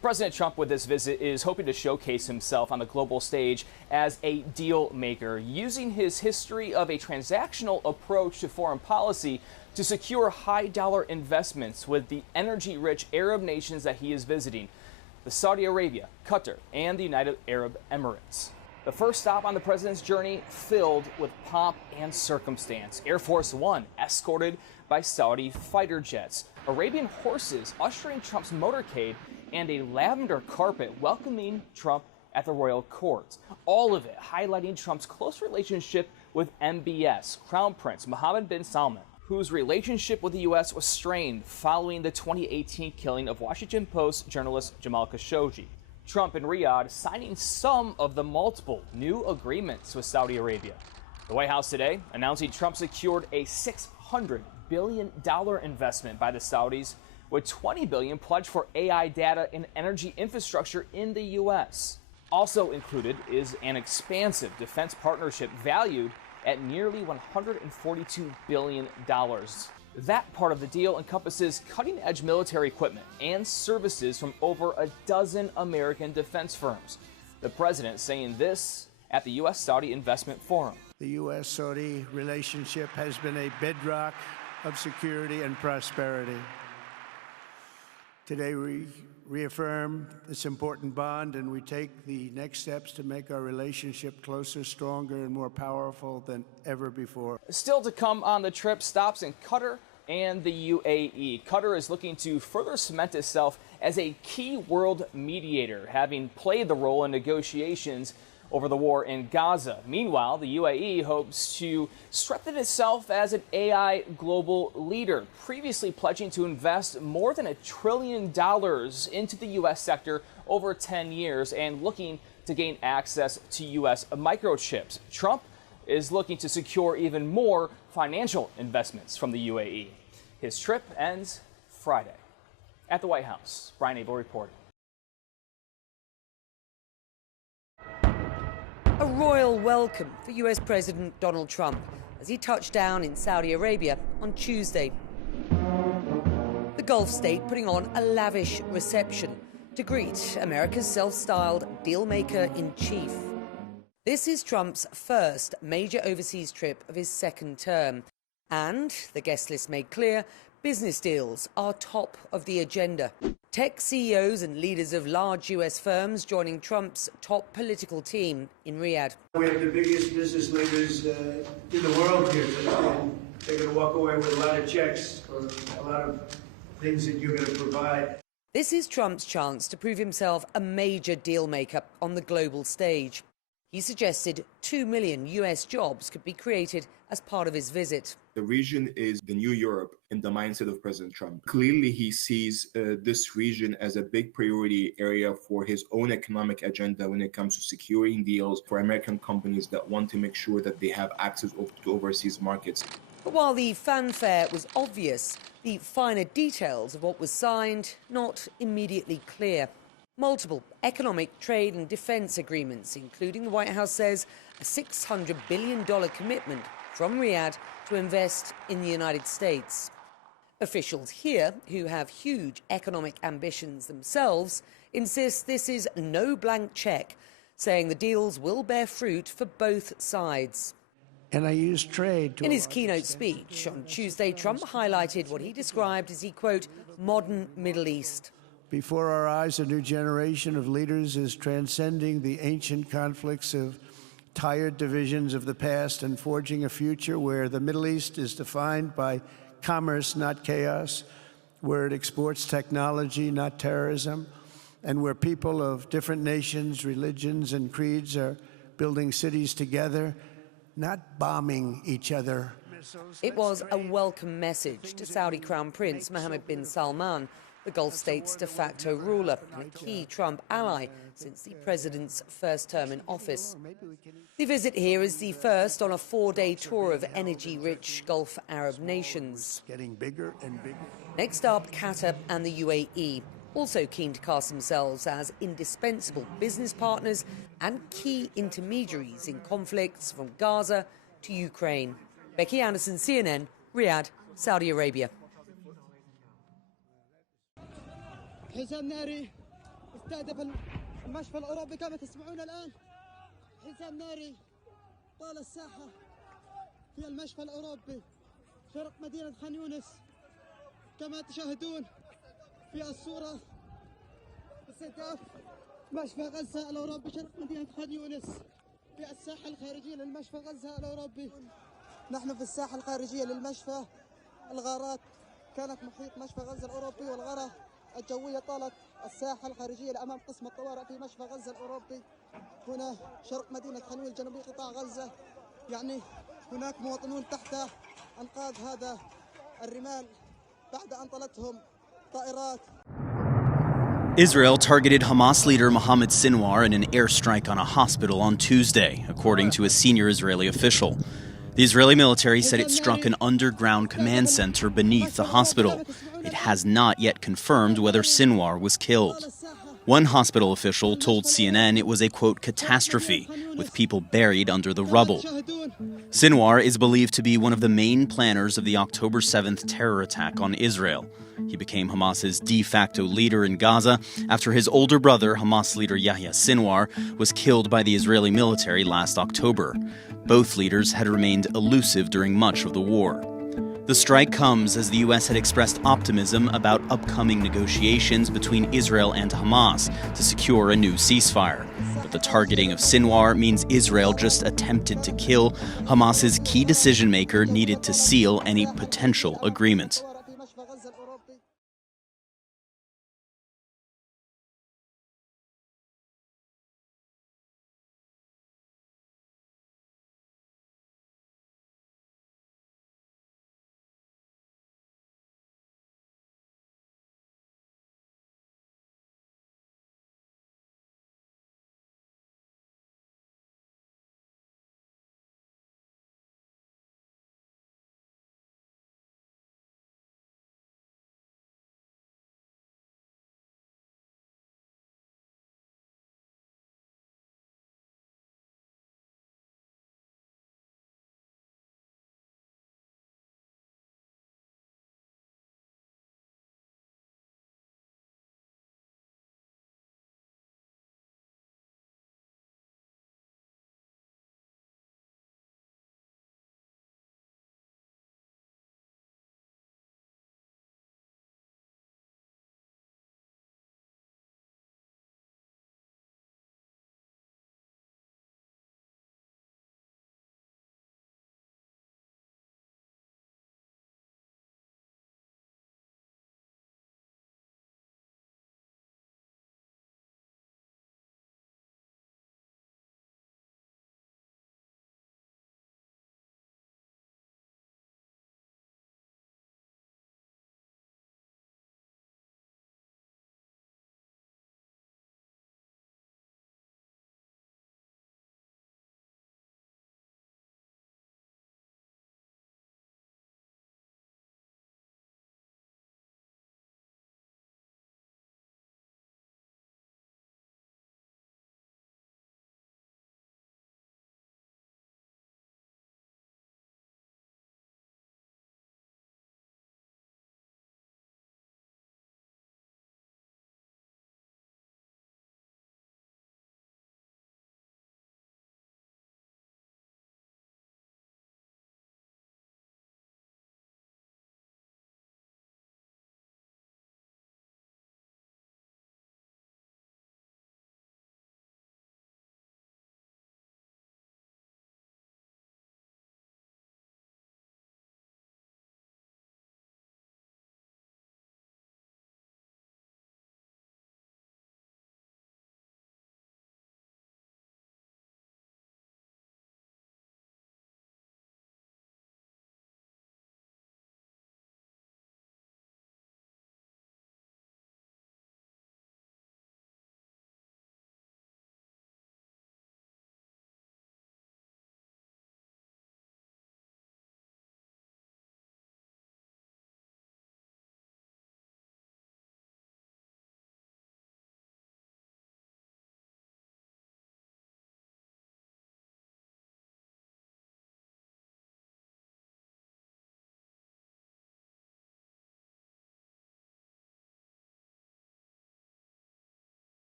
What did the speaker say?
President Trump, with this visit, is hoping to showcase himself on the global stage as a deal maker, using his history of a transactional approach to foreign policy to secure high-dollar investments with the energy-rich Arab nations that he is visiting, the Saudi Arabia, Qatar, and the United Arab Emirates. The first stop on the president's journey filled with pomp and circumstance. Air Force One escorted by Saudi fighter jets, Arabian horses ushering Trump's motorcade, and a lavender carpet welcoming Trump at the royal court. All of it highlighting Trump's close relationship with MBS, Crown Prince Mohammed bin Salman, whose relationship with the U.S. was strained following the 2018 killing of Washington Post journalist Jamal Khashoggi. Trump and Riyadh signing some of the multiple new agreements with Saudi Arabia. The White House today announcing Trump secured a $600 billion investment by the Saudis, with $20 billion pledged for AI data and energy infrastructure in the U.S. Also included is an expansive defense partnership valued at nearly $142 billion. That part of the deal encompasses cutting-edge military equipment and services from over a dozen American defense firms. The president saying this at the U.S.-Saudi Investment Forum. The U.S.-Saudi relationship has been a bedrock of security and prosperity. Today we reaffirm this important bond, and we take the next steps to make our relationship closer, stronger, and more powerful than ever before. Still to come on the trip, stops in Qatar and the UAE. Qatar is looking to further cement itself as a key world mediator, having played the role in negotiations over the war in Gaza. Meanwhile, the UAE hopes to strengthen itself as an AI global leader, previously pledging to invest more than $1 trillion into the U.S. sector over 10 years and looking to gain access to U.S. microchips. Trump is looking to secure even more financial investments from the UAE. His trip ends Friday. At the White House, Brian Abel reporting. A royal welcome for US President Donald Trump as he touched down in Saudi Arabia on Tuesday. The Gulf state putting on a lavish reception to greet America's self-styled deal-maker-in-chief. This is Trump's first major overseas trip of his second term. And, the guest list made clear, business deals are top of the agenda. Tech CEOs and leaders of large US firms joining Trump's top political team in Riyadh. We have the biggest business leaders in the world here, and they're going to walk away with a lot of checks for a lot of things that you're going to provide. This is Trump's chance to prove himself a major deal maker on the global stage. He suggested 2 million US jobs could be created as part of his visit. The region is the new Europe in the mindset of President Trump. Clearly, he sees this region as a big priority area for his own economic agenda when it comes to securing deals for American companies that want to make sure that they have access to overseas markets. But while the fanfare was obvious, the finer details of what was signed not immediately clear. Multiple economic, trade and defense agreements, including, the White House says, a $600 billion commitment from Riyadh to invest in the United States. Officials here, who have huge economic ambitions themselves, insist this is no blank check, saying the deals will bear fruit for both sides. And I use trade to... In his keynote speech on Tuesday, Trump highlighted what he described as the, quote, modern Middle East. Before our eyes, a new generation of leaders is transcending the ancient conflicts of tired divisions of the past and forging a future where the Middle East is defined by commerce, not chaos, where it exports technology, not terrorism, and where people of different nations, religions, and creeds are building cities together, not bombing each other. It was a welcome message to Saudi Crown Prince Mohammed bin Salman, the Gulf state's de facto ruler and a key Trump ally since the president's first term in office. The visit here is the first on a 4-day tour of energy-rich Gulf Arab nations. Getting bigger and bigger. Next up, Qatar and the UAE, also keen to cast themselves as indispensable business partners and key intermediaries in conflicts from Gaza to Ukraine. Becky Anderson, CNN, Riyadh, Saudi Arabia. استهدف المشفى الأوروبي كما تسمعون الآن. حزام ناري طال الساحة في المشفى الأوروبي شرق مدينة خان يونس كما تشاهدون في الصورة. استهداف مشفى غزة الأوروبي شرق مدينة خان يونس في الساحة الخارجية للمشفى غزة الأوروبي. نحن في الساحة الخارجية للمشفى. الغارات كانت محيط مشفى غزة الأوروبي، والغارة الجوية طالت الساحة الخارجية لأمام قسم الطوارئ في مشفى غزة الأوروبي هنا شرق مدينة خان يونس جنوبي قطاع غزة. يعني هناك مواطنون تحت أنقاض هذا الرمال بعد أن طلتهم طائرات. Israel targeted Hamas leader Mohammed Sinwar in an airstrike on a hospital on Tuesday, according to a senior Israeli official. The Israeli military said it struck an underground command center beneath the hospital. It has not yet confirmed whether Sinwar was killed. One hospital official told CNN it was a, quote, catastrophe, with people buried under the rubble. Sinwar is believed to be one of the main planners of the October 7th terror attack on Israel. He became Hamas's de facto leader in Gaza after his older brother, Hamas leader Yahya Sinwar, was killed by the Israeli military last October. Both leaders had remained elusive during much of the war. The strike comes as the U.S. had expressed optimism about upcoming negotiations between Israel and Hamas to secure a new ceasefire. But the targeting of Sinwar means Israel just attempted to kill Hamas's key decision-maker needed to seal any potential agreement.